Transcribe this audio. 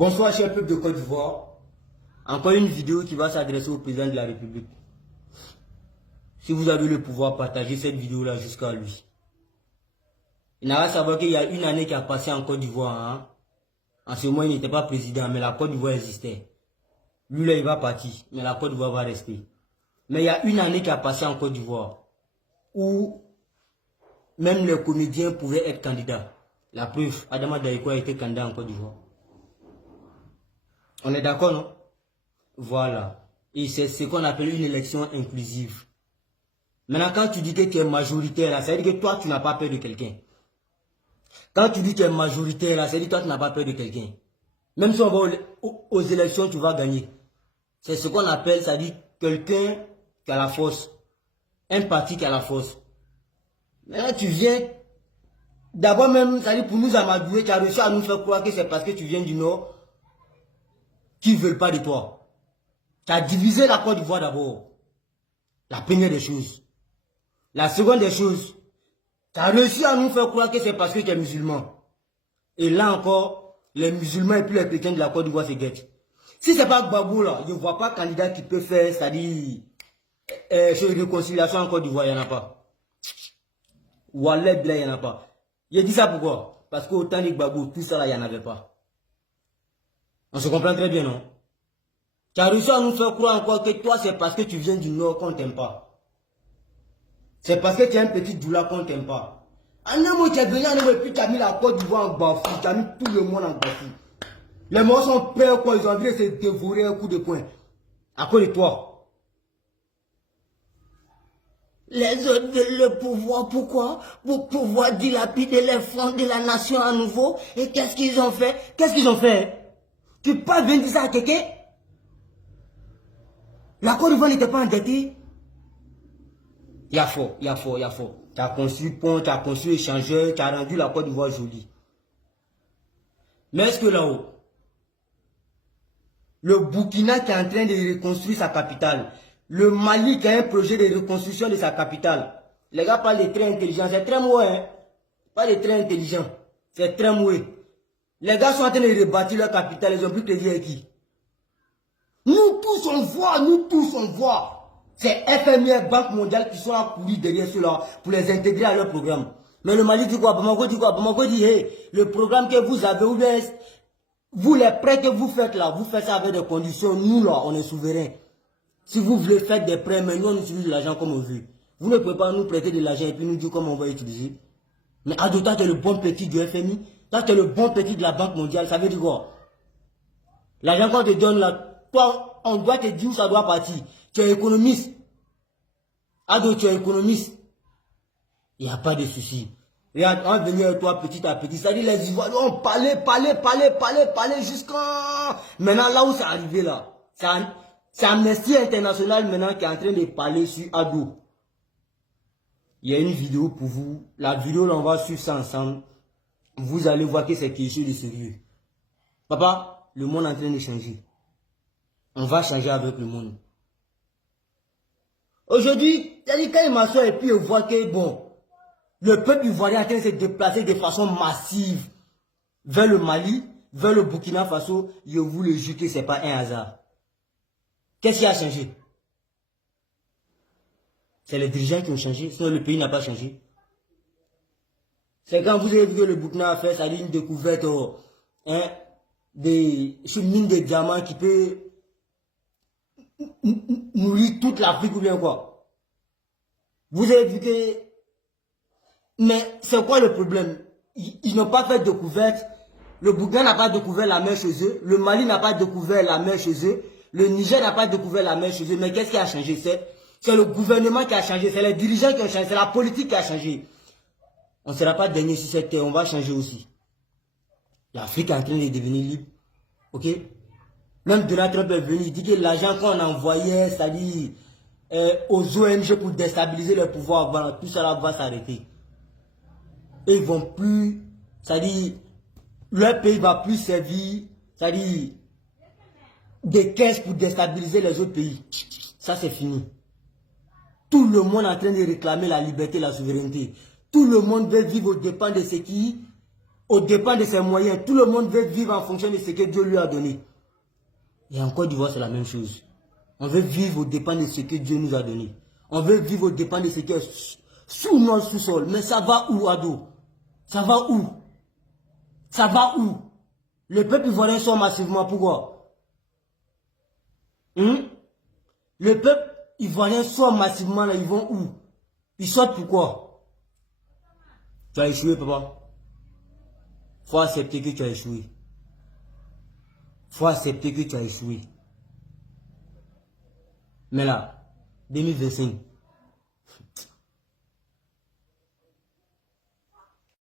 Bonsoir, cher peuple de Côte d'Ivoire. Encore une vidéo qui va s'adresser au président de la République. Si vous avez le pouvoir, partagez cette vidéo-là jusqu'à lui. Il n'a qu'à savoir qu'il y a une année qui a passé en Côte d'Ivoire. Hein? En ce moment, il n'était pas président, mais la Côte d'Ivoire existait. Lui, là, il va partir, mais la Côte d'Ivoire va rester. Mais il y a une année qui a passé en Côte d'Ivoire où même les comédiens pouvaient être candidats. La preuve, Adama Daïko a été candidat en Côte d'Ivoire. On est d'accord, non? Voilà. Et c'est ce qu'on appelle une élection inclusive. Maintenant, quand tu dis que tu es majoritaire, là, ça veut dire que toi, tu n'as pas peur de quelqu'un. Quand tu dis que tu es majoritaire, là, ça veut dire que toi, tu n'as pas peur de quelqu'un. Même si on va aux élections, tu vas gagner. C'est ce qu'on appelle, ça dit quelqu'un qui a la force. Un parti qui a la force. Maintenant, tu viens, d'abord même, ça dit pour nous amadouer, tu as réussi à nous faire croire que c'est parce que tu viens du Nord qui ne veulent pas de toi. Tu as divisé la Côte d'Ivoire d'abord. La première des choses. La seconde des choses, tu as réussi à nous faire croire que c'est parce que tu es musulman. Et là encore, les musulmans et puis les chrétiens de la Côte d'Ivoire se guettent. Si ce n'est pas Gbagbo là, je ne vois pas candidat qui peut faire, c'est-à-dire, réconciliation en Côte d'Ivoire, il n'y en a pas. Wallet, il n'y en a pas. Je dis ça pourquoi? Parce qu'au temps de Gbagbo, tout ça là, il n'y en avait pas. On se comprend très bien, non? Tu as réussi à nous faire croire encore que toi, c'est parce que tu viens du Nord qu'on ne t'aime pas. C'est parce que tu es un petit doula qu'on ne t'aime pas. En un mot, tu es venu en et puis tu as mis la Côte d'Ivoire en bafou. Tu as mis tout le monde en bafou. Les morts sont prêts, quoi. Ils ont envie de se dévorer un coup de poing. À cause de toi. Les autres veulent le pouvoir. Pourquoi? Pour pouvoir dilapider les fonds de la nation à nouveau. Et qu'est-ce qu'ils ont fait? Qu'est-ce qu'ils ont fait? Tu peux venir dire ça à quelqu'un? La Côte d'Ivoire n'était pas endettée. Il y a fort, il y a fort, il y a fort. Tu as construit pont, tu as construit échangeur, tu as rendu la Côte d'Ivoire jolie. Mais est-ce que là-haut, le Burkina qui est en train de reconstruire sa capitale, le Mali qui a un projet de reconstruction de sa capitale, les gars parlent de très intelligents, c'est très mauvais, hein? Pas de très intelligents, c'est très mauvais. Les gars sont en train de rebâtir leur capitale, ils ont plus crédit avec qui? Nous tous on voit, nous tous on voit. C'est FMI, Banque mondiale qui sont là courir derrière ceux-là pour les intégrer à leur programme. Mais le Mali dit quoi? Bamako dit quoi? Bamako dit, hey, le programme que vous avez, ou bien, vous les prêts que vous faites là, vous faites ça avec des conditions, nous là, on est souverains. Si vous voulez faire des prêts, mais nous on utilise de l'argent comme on veut. Vous ne pouvez pas nous prêter de l'argent et puis nous dire comment on va utiliser. Mais Ado, toi tu es le bon petit du FMI, toi tu es le bon petit de la Banque mondiale, ça veut dire quoi? L'argent qu'on te donne là, toi, on doit te dire où ça doit partir. Tu es économiste. Ado, tu es économiste. Il n'y a pas de souci. Regarde, on va venir toi petit à petit. C'est-à-dire les Ivoiriens ont parlé jusqu'à... Maintenant, là où c'est arrivé là, c'est Amnesty International maintenant qui est en train de parler sur Ado. Il y a une vidéo pour vous. La vidéo, là, on va suivre ça ensemble. Vous allez voir que c'est quelque chose de sérieux. Papa, le monde est en train de changer. On va changer avec le monde. Aujourd'hui, c'est-à-dire quand il m'assoit et puis je vois que, bon, le peuple ivoirien est en train de se déplacer de façon massive vers le Mali, vers le Burkina Faso, je vous le jure que ce n'est pas un hasard. Qu'est-ce qui a changé? C'est les dirigeants qui ont changé, sinon le pays n'a pas changé. C'est quand vous avez vu que le Burkina a fait, ça dit une découverte sur une mine de diamants qui peut nourrir toute l'Afrique ou bien quoi. Vous avez vu que... Mais c'est quoi le problème? Ils n'ont pas fait de découverte. Le Burkina n'a pas découvert la mer chez eux. Le Mali n'a pas découvert la mer chez eux. Le Niger n'a pas découvert la mer chez eux. Mais qu'est-ce qui a changé? C'est le gouvernement qui a changé. C'est les dirigeants qui ont changé. C'est la politique qui a changé. On ne sera pas dernier sur cette terre. On va changer aussi. L'Afrique est en train de devenir libre. Ok? Même Donald Trump est venu. Il dit que l'argent qu'on envoyait, c'est-à-dire aux ONG pour déstabiliser le pouvoir, voilà, tout ça là va s'arrêter. Et ils vont plus, c'est-à-dire, leur pays va plus servir, c'est-à-dire, des caisses pour déstabiliser les autres pays. Ça, c'est fini. Tout le monde est en train de réclamer la liberté et la souveraineté. Tout le monde veut vivre aux dépens de ce qui au dépend de ses moyens. Tout le monde veut vivre en fonction de ce que Dieu lui a donné. Et en Côte d'Ivoire, c'est la même chose. On veut vivre au dépend de ce que Dieu nous a donné. On veut vivre au dépend de ce qui est sous notre sous-sol. Mais ça va où, Ado? Ça va où? Ça va où? Le peuple ivoirien sort massivement. Pourquoi? Le peuple ivoirien sort massivement là. Ils vont où? Ils sortent pourquoi? Tu as échoué, papa. Faut accepter que tu as échoué. Faut accepter que tu as échoué. Mais là, 2025,